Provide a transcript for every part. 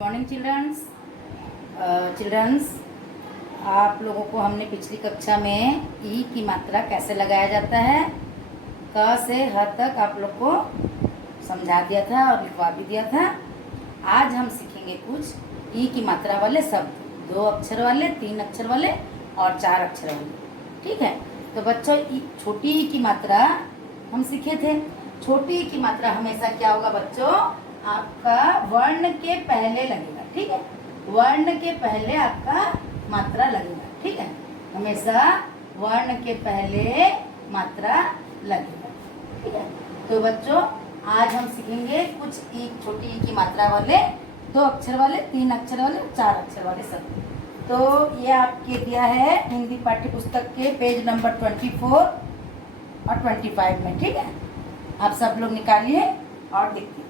Morning children's. आप लोगों को हमने पिछली कक्षा में ई की मात्रा कैसे लगाया जाता है क से ह तक आप लोग को समझा दिया था और लिखवा भी दिया था। आज हम सीखेंगे कुछ ई की मात्रा वाले शब्द, 2 अक्षर वाले, 3 अक्षर वाले और 4 अक्षर वाले। ठीक है, तो बच्चों छोटी ई की मात्रा हम सीखे थे। छोटी ई की मात्रा हमेशा क्या होगा बच्चों, आपका वर्ण के पहले लगेगा। ठीक है, वर्ण के पहले आपका मात्रा लगेगा। ठीक है, हमेशा वर्ण के पहले मात्रा लगेगा। ठीक है, तो बच्चों आज हम सीखेंगे कुछ छोटी ई की मात्रा वाले, 2 अक्षर वाले, 3 अक्षर वाले और 4 अक्षर वाले शब्द। तो ये आपके दिया है हिंदी पाठ्य पुस्तक के पेज नंबर 24 और 25 में। ठीक है, आप सब लोग निकालिए और देखिए।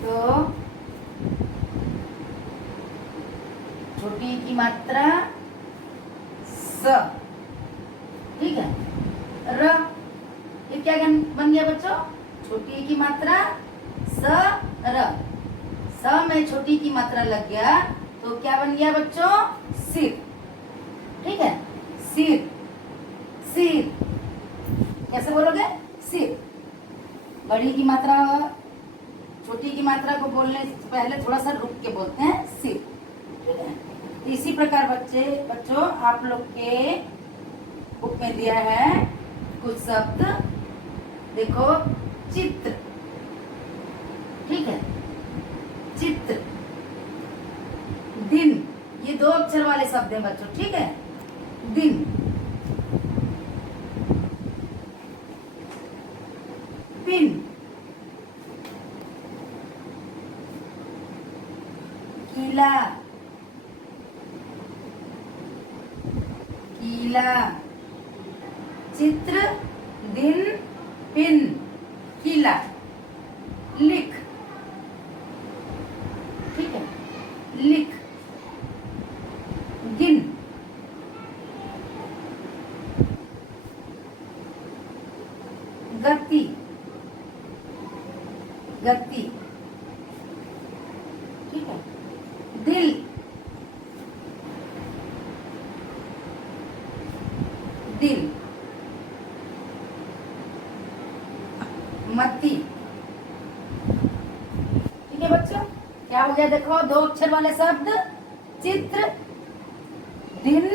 तो छोटी की मात्रा स। ठीक है, र, ये क्या बन गया बच्चों, छोटी की मात्रा स र। स में छोटी की मात्रा लग गया तो क्या बन गया बच्चों, सिर। ठीक है, सिर, सिर कैसे बोलोगे, सिर। बड़ी की मात्रा, छोटी की मात्रा को बोलने से पहले थोड़ा सा रुक के बोलते हैं, सिर। ठीक है, इसी प्रकार बच्चों आप लोग के बुक में दिया है कुछ शब्द, देखो, चित्र। ठीक है, चित्र, दिन, ये 2 अक्षर वाले शब्द हैं बच्चों। ठीक है, दिन, पिन, किला, किला, चित्र, दिन, पिन, किला, लिख। ठीक है, लिख, गिन, गति, गति। ठीक है, दिल, दिल, मती। ठीक है बच्चों, क्या हो गया, देखो 2 अक्षर वाले शब्द, चित्र, दिन,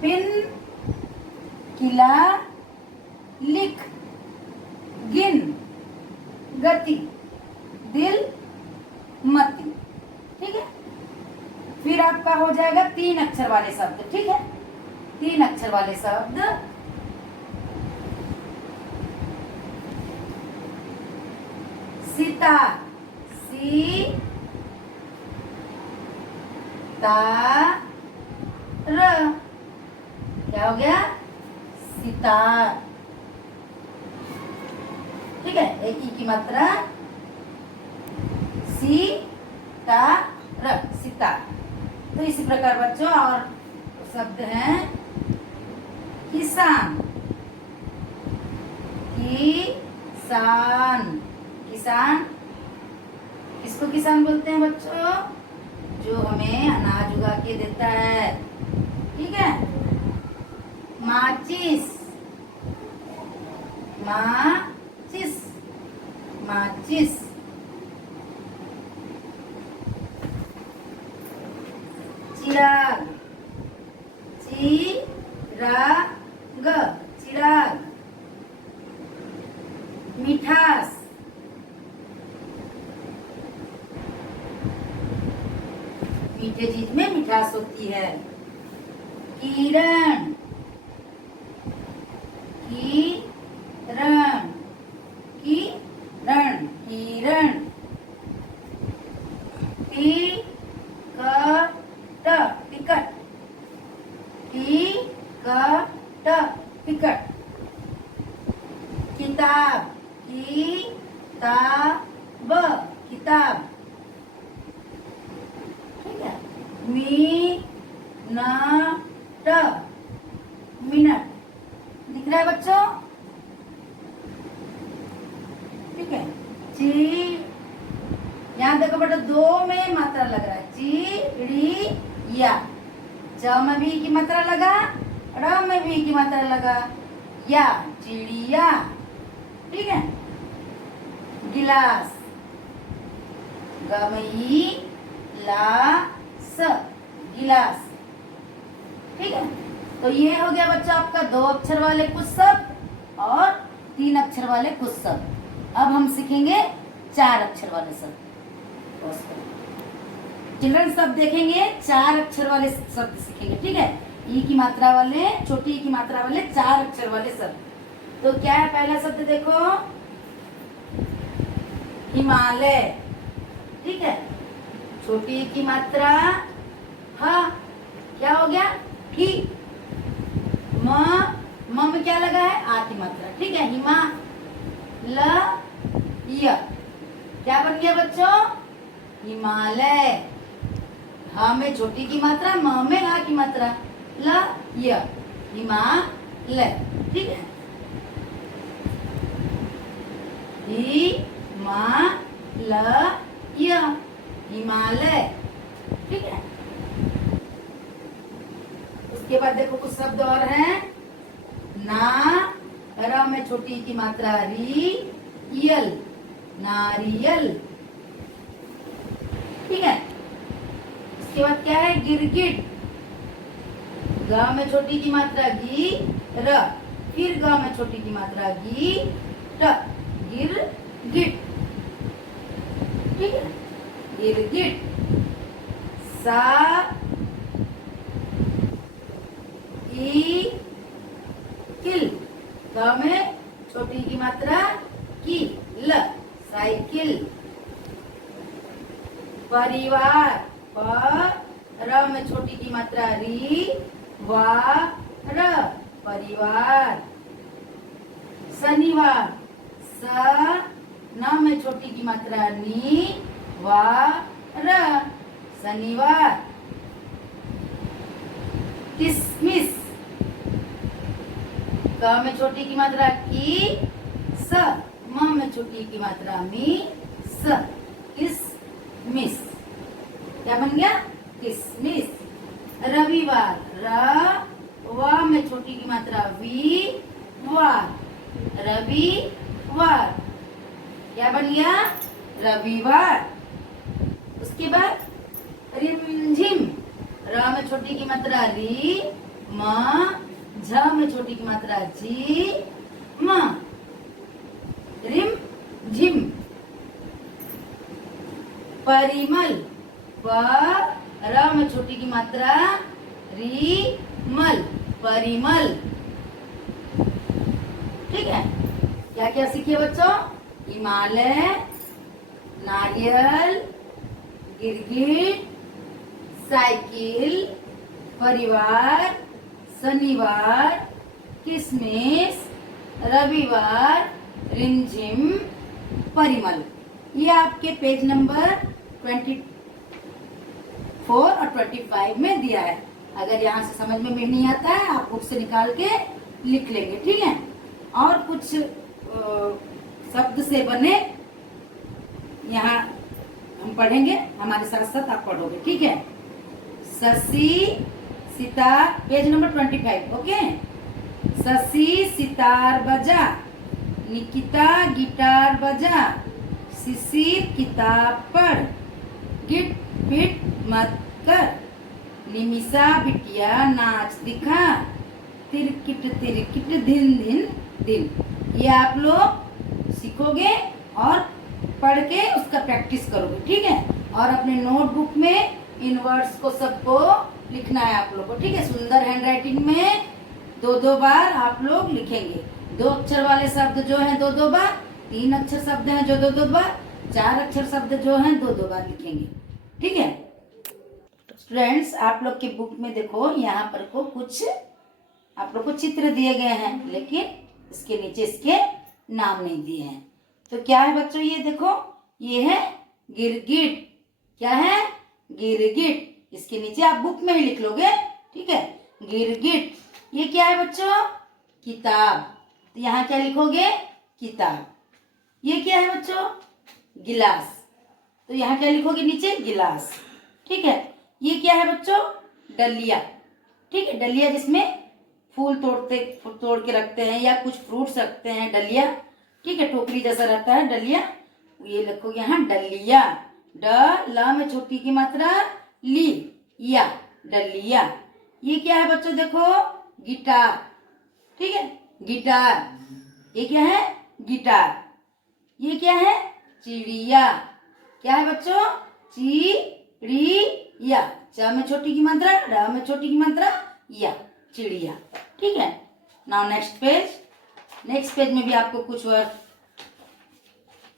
पिन, किला, लिख, गिन, गति, दिल, मति। ठीक है, फिर आपका हो जाएगा 3 अक्षर वाले शब्द। ठीक है, 3 अक्षर वाले शब्द, सीता, सी ता र। क्या हो गया, सितार। ठीक है, एक ई की मात्रा, सी ता र, सितार। तो इसी प्रकार बच्चों और शब्द हैं, किसान, किसान, किसान, किसको किसान बोलते हैं बच्चों, जो हमें अनाज उगा के देता है। ठीक है, माचिस, माचिस, माचिस, चिराग, चिराग, चिराग, मिठास, मीठे चीज में मिठास होती है। किरण, किरण, किरण, किरण, टिकट, टिकट, टिकट, किताब, किताब, किताब। ठीक है, मिनट, मिनट। दिख रहा है बच्चों, ची, यहाँ देखो बेटा दो में मात्रा लग रहा है, चिड़िया। च में भी की मात्रा लगा, र में भी की मात्रा लगा, या चिड़िया। ठीक है। गिलास, ग में ई, ला स, गिलास। ठीक है। तो ये हो गया बच्चा आपका 2 अक्षर वाले कुछ शब्द और 3 अक्षर वाले कुछ शब्द। अब हम सीखेंगे 4 अक्षर वाले शब्द। चिल्ड्रन शब्द देखेंगे, 4 अक्षर वाले शब्द सीखेंगे। ठीक है। ई की मात्रा वाले, छोटी ई की मात्रा वाले 4 अक्षर वाले शब्द। तो क्या है पहला शब्द देखो, हिमालय। ठीक है। छोटी ई की मात्रा ह, क्या हो गया, ही। म में क्या लगा है, आ की मात्रा। ठीक है। हिमा, ल, य, क्या बन गया बच्चों, हिमालय। ह में छोटी की मात्रा, म में आ की मात्रा, ल, य, हिमालय। ठीक है। ही, मा, ल, य, हिमालय। ठीक है। उसके बाद देखो कुछ शब्द और हैं, ना, र में छोटी की मात्रा, री, यल, नारियल। ठीक है। उसके बाद क्या है, गिरगिट। ग में छोटी की मात्रा, गी, र, फिर ग में छोटी की मात्रा, गी, ट, गिरगिट। ठीक है। गिरगिट। सा, ई, किल। क में छोटी की मात्रा, की, ल, साइकिल। परिवार। प, र में छोटी की मात्रा, री, वा, र, परिवार। शनिवार। स, न में छोटी की मात्रा, नी, वा, र, शनिवार। किसमिस। क में छोटी की मात्रा, की, स, म में छोटी की मात्रा, मी, स, किसमिस। क्या बन गया, किसमिस। रविवार। र, व में छोटी की मात्रा, वी, वार, रविवार। क्या बन गया, रविवार। उसके बाद रिमझिम। र में छोटी की मात्रा, री, म, झ में छोटी की मात्रा, जी, म, रिम झिम। परिमल। प, र में छोटी की मात्रा, री, मल, परिमल। ठीक है। क्या क्या सीखिए बच्चों, हिमालय, नारियल, गिरगिट, साइकिल, परिवार, शनिवार, किसमिस, रविवार, रिमझिम, परिमल। ये आपके पेज नंबर 24 और 25 में दिया है। अगर यहाँ से समझ में नहीं आता है, आप बुक से निकाल के लिख लेंगे। ठीक है। और कुछ शब्द से बने यहाँ हम पढ़ेंगे, हमारे साथ साथ आप पढ़ोगे। ठीक है। Shashi sitar, page number 25। Okay. Shashi sitar बजा, निकिता गिटार बजा, शिशिर किताब पढ़, गिट पिट मत कर, निमिषा बिटिया नाच दिखा, तिरकिट दिन दिन दिन। ये आप लोग सीखोगे और पढ़ के उसका प्रैक्टिस करोगे। ठीक है। और अपने नोटबुक में इन वर्ड्स को सबको लिखना है आप लोग को। ठीक है। सुंदर हैंडराइटिंग में 2-2 बार आप लोग लिखेंगे। 2 अक्षर वाले शब्द जो हैं 2-2 बार, 3 अक्षर शब्द हैं जो 2-2 बार, 4 अक्षर शब्द जो हैं 2-2 बार लिखेंगे। ठीक है। स्टूडेंट्स, आप लोग की बुक में देखो, यहाँ पर को कुछ आप लोग को चित्र दिए गए हैं, लेकिन इसके नीचे इसके नाम नहीं दिए हैं। तो क्या है बच्चों, ये देखो, ये है गिरगिट। क्या है, गिरगिट। इसके नीचे आप बुक में ही लिख लोगे। ठीक है। गिरगिट। ये क्या है बच्चों, किताब। तो यहाँ क्या लिखोगे, किताब। ये क्या है बच्चों, गिलास। तो यहाँ क्या लिखोगे नीचे? गिलास। ठीक है। ये क्या है बच्चों? डलिया। ठीक है, डलिया जिसमें फूल तोड़ के रखते हैं या कुछ फ्रूट्स रखते हैं, डलिया। ठीक है, टोकरी जैसा रहता है डलिया। ये लिखोगे यहाँ डलिया। ड ल में छोटी की मात्रा ली, या, डलिया। ये क्या है बच्चों? देखो, गिटार। ठीक है, गिटार। ये क्या है? गिटार। ये क्या है? चिड़िया। क्या है बच्चों? चिड़िया। च में छोटी की मात्रा, र में छोटी की मात्रा, या, चिड़िया। ठीक है। Now next page. Next page में भी आपको कुछ वर्ड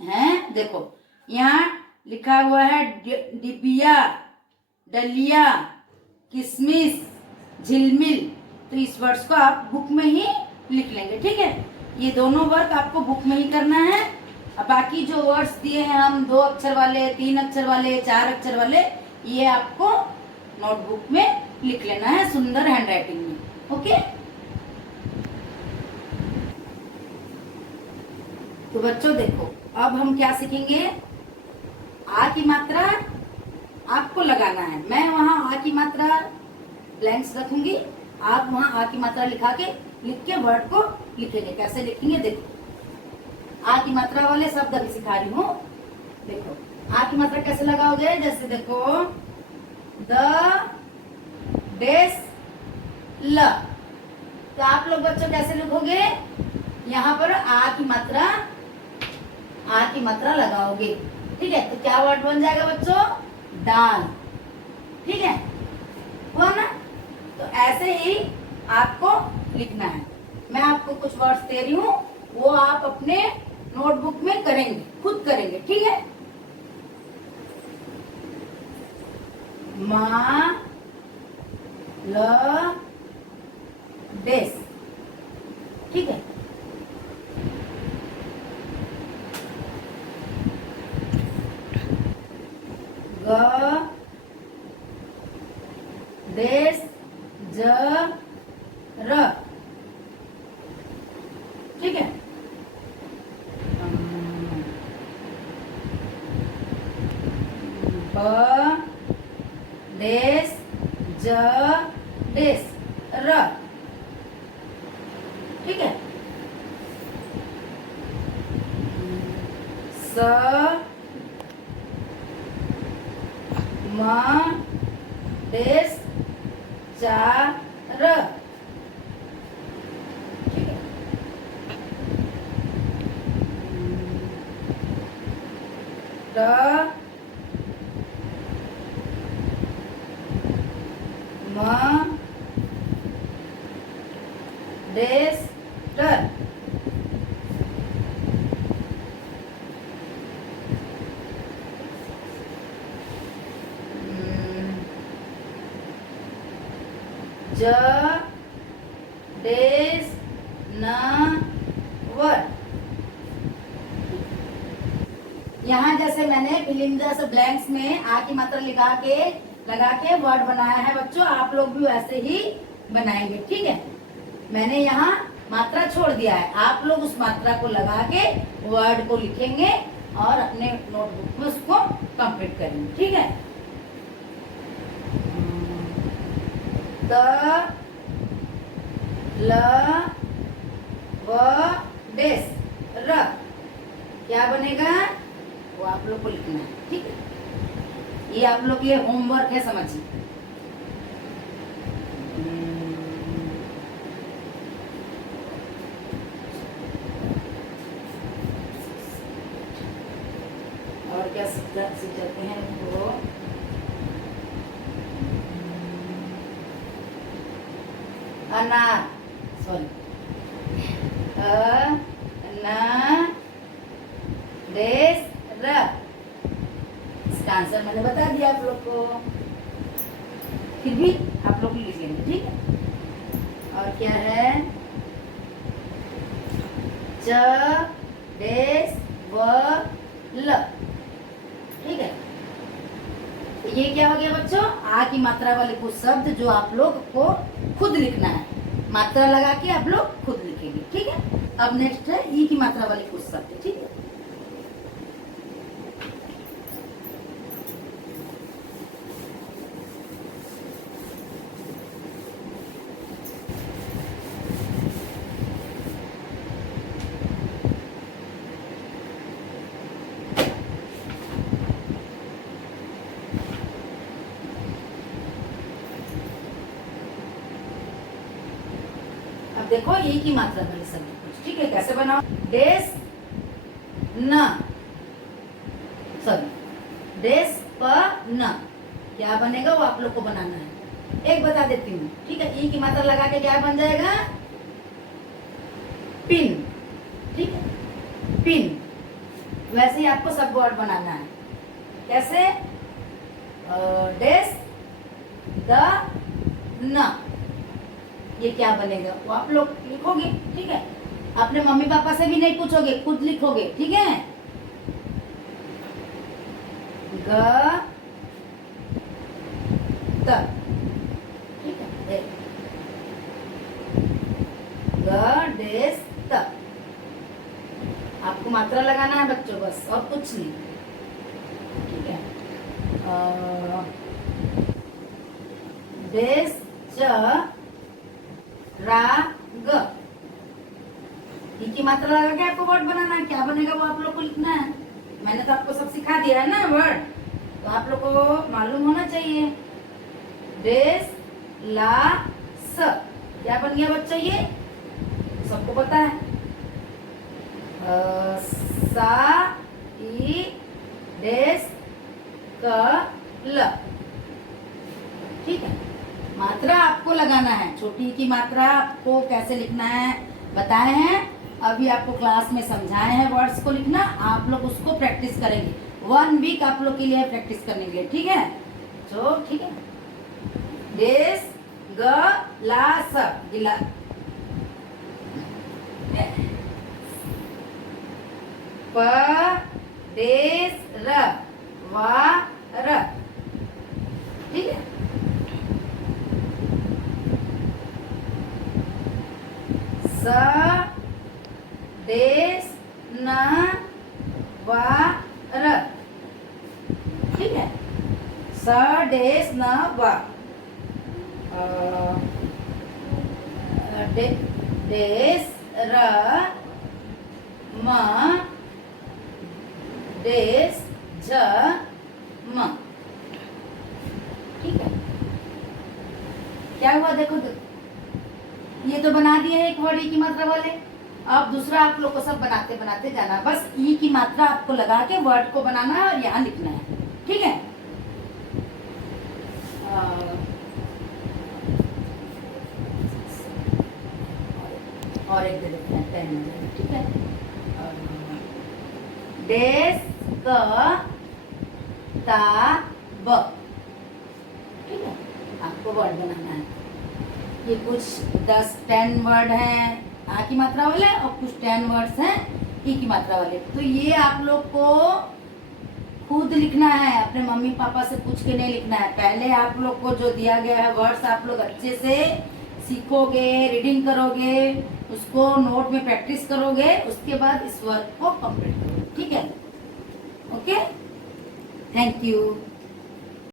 हैं। देखो, यहाँ लिखा हुआ है डिबिया, डलिया, किशमिश, झिलमिल। तो इस वर्ड्स को आप बुक में ही लिख लेंगे। ठीक है, ये दोनों वर्क आपको बुक में ही करना है। अब बाकी जो वर्ड्स दिए हैं हम, 2 अक्षर वाले, 3 अक्षर वाले, 4 अक्षर वाले, ये आपको नोटबुक में लिख लेना है सुंदर हैंडराइटिंग में। ओके। तो बच्चों देखो, अब हम क्या सीखेंगे? आ की मात्रा आपको लगाना है। मैं वहां आ की मात्रा ब्लैंक्स रखूंगी, आप वहां आ की मात्रा लिख के वर्ड को लिखेंगे। कैसे लिखेंगे? देखो, आ की मात्रा वाले शब्द अभी सिखा रही हूँ। देखो, आ की मात्रा कैसे लगाओगे? जैसे देखो, द डेस ल। तो आप लोग बच्चों कैसे लिखोगे? यहाँ पर आ की मात्रा लगाओगे। ठीक है, तो क्या वर्ड बन जाएगा बच्चों? दाल। ठीक है, हुआ ना? तो ऐसे ही आपको लिखना है। मैं आपको कुछ वर्ड्स दे रही हूँ, वो आप अपने नोटबुक में करेंगे, खुद करेंगे। ठीक है। मा ल डेस। ठीक है, ग देश ज र। ठीक है, ब देश ज देश र। ठीक है, स म देश चा र। ठीक है, ट म देश टर। ज देश न वर। यहाँ जैसे मैंने फिल्म जैसे ब्लैंक्स में आ की मात्रा लगा के वर्ड बनाया है बच्चों, आप लोग भी वैसे ही बनाएंगे। ठीक है, मैंने यहाँ मात्रा छोड़ दिया है, आप लोग उस मात्रा को लगा के वर्ड को लिखेंगे और अपने नोटबुक में उसको कंप्लीट करेंगे। ठीक है, द ल व डेस र। क्या बनेगा वो आप लोग को लिखना है। ठीक है, ये आप लोग के लिए होमवर्क है, समझिए। और क्या सीख जाते हैं वो? अनार, सॉरी, अनार देश र। इसका आंसर मैंने बता दिया आप लोग को, फिर भी आप लोग लिख लेंगे। ठीक है, और क्या है? च देश व ल। ठीक है, ये क्या हो गया बच्चों? आ की मात्रा वाले कुछ शब्द जो आप लोग को खुद लिखना है, मात्रा लगा के आप लोग खुद लिखेंगे। ठीक है, अब नेक्स्ट है ई की मात्रा वाले कुछ शब्द। ठीक है, लिखो ई की मात्रा वाले शब्द कुछ, ठीक है। कैसे बनाओ? डेस न, सॉरी डेस प न, क्या बनेगा वो आप लोग को बनाना है। एक बता देती हूँ, ठीक है। ई की मात्रा लगा के क्या बन जाएगा? पिन, ठीक है, पिन। वैसे ही आपको सब वर्ड बनाना है। कैसे? डेस द न, ये क्या बनेगा वो आप लोग लिखोगे, ठीक है। अपने मम्मी पापा से भी नहीं पूछोगे, खुद लिखोगे, ठीक है। ग त, ठीक है, ग डेस त। आपको मात्रा लगाना है बच्चों, बस, और कुछ नहीं, ठीक है। डेस च रा ग, ई की मात्रा लगा के आपको वर्ड बनाना है। क्या बनेगा वो आप लोग को लिखना है। मैंने तो आपको सब सिखा दिया है ना वर्ड, तो आप लोग को मालूम होना चाहिए। डेस ला स, क्या बन गया बच्चा? ये सबको पता है। सा ई डेस क ल, ठीक है। मात्रा आपको लगाना है। छोटी की मात्रा आपको कैसे लिखना है बताए हैं, अभी आपको क्लास में समझाए हैं वर्ड्स को लिखना। आप लोग उसको प्रैक्टिस करेंगे। 1 वीक आप लोग के लिए प्रैक्टिस करने के लिए, ठीक है। तो ठीक है, डेस ग ला स, गिला, प डेस र वा र, ठीक है। स डेस न वा र, ठीक है। स डेस न वा, डेस र म डेस झ म, ठीक है। क्या हुआ देखो, ये तो बना दिए एक वर्ड ई की मात्रा वाले। अब दूसरा आप लोग को सब बनाते बनाते जाना, बस ई की मात्रा आपको लगा के वर्ड को बनाना है और यहाँ लिखना है, ठीक है। और एक दे देते हैं, 10, ठीक है। डेस क ता ब, ठीक है। आपको वर्ड बनाना है। ये कुछ 10-10 वर्ड हैं आ की मात्रा वाले और कुछ 10 वर्ड्स हैं ई की मात्रा वाले। तो ये आप लोग को खुद लिखना है, अपने मम्मी पापा से पूछ के नहीं लिखना है। पहले आप लोग को जो दिया गया है वर्ड्स आप लोग अच्छे से सीखोगे, रीडिंग करोगे, उसको नोट में प्रैक्टिस करोगे, उसके बाद इस वर्क को कंप्लीट करोगे, ठीक है। Okay, thank you.